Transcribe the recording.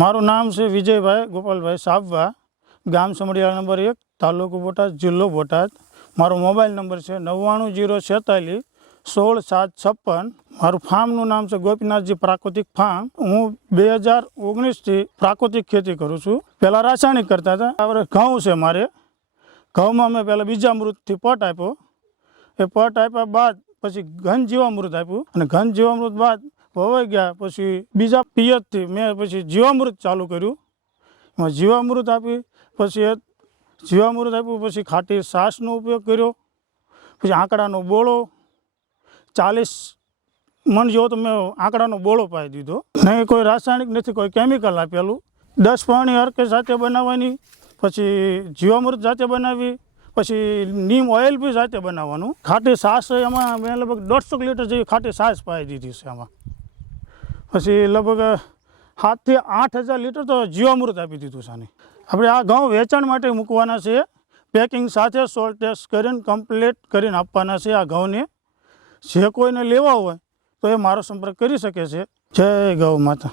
મારું નામ છે વિજયભાઈ ગોપાલભાઈ સાબવા, ગામ સમડિયાળા નંબર 1, તાલુકો બોટાદ, જિલ્લો બોટાદ. મારો મોબાઈલ નંબર છે 9904416756. મારું ફાર્મનું નામ છે ગોપીનાથજી પ્રાકૃતિક ફાર્મ. હું 2019થી પ્રાકૃતિક ખેતી કરું છું. પહેલાં રાસાયણિક કરતા હતા. હવે ઘઉં છે મારે. ઘઉંમાં મેં પહેલાં બીજામૃતથી પટ આપ્યો. એ પટ આપ્યા બાદ પછી ઘન જીવામૃત આપ્યું, અને ઘન જીવામૃત બાદ વવાઈ ગયા પછી બીજા પિયતથી મેં પછી જીવામૃત ચાલુ કર્યું. એમાં જીવામૃત આપી પછી ખાટી છાશનો ઉપયોગ કર્યો. પછી આંકડાનો બોળો 40 મણ જેવો તો મેં આંકડાનો બોળો પાઈ દીધો. નહીં કોઈ રાસાયણિક નથી, કોઈ કેમિકલ આપેલું. 10 પાણી હરકે સાથે બનાવવાની, પછી જીવામૃત જાતે બનાવી, પછી નીમ ઓઇલ બી જાતે બનાવવાનું. ખાટી છાશ એમાં મેં લગભગ 150 લીટર જેવી ખાટી છાશ પાઈ દીધી છે એમાં. પછી લગભગ 7 થી 8 હજાર લીટર તો જીવામૃત આપી દીધું છે. આપણે આ ઘઉં વેચાણ માટે મૂકવાના છે. પેકિંગ સાથે સોલ્ટ ટેસ્ટ કરીને કમ્પ્લીટ કરીને આપવાના છે આ ઘઉંને. જે કોઈને લેવા હોય તો એ મારો સંપર્ક કરી શકે છે. જય ગૌ માતા.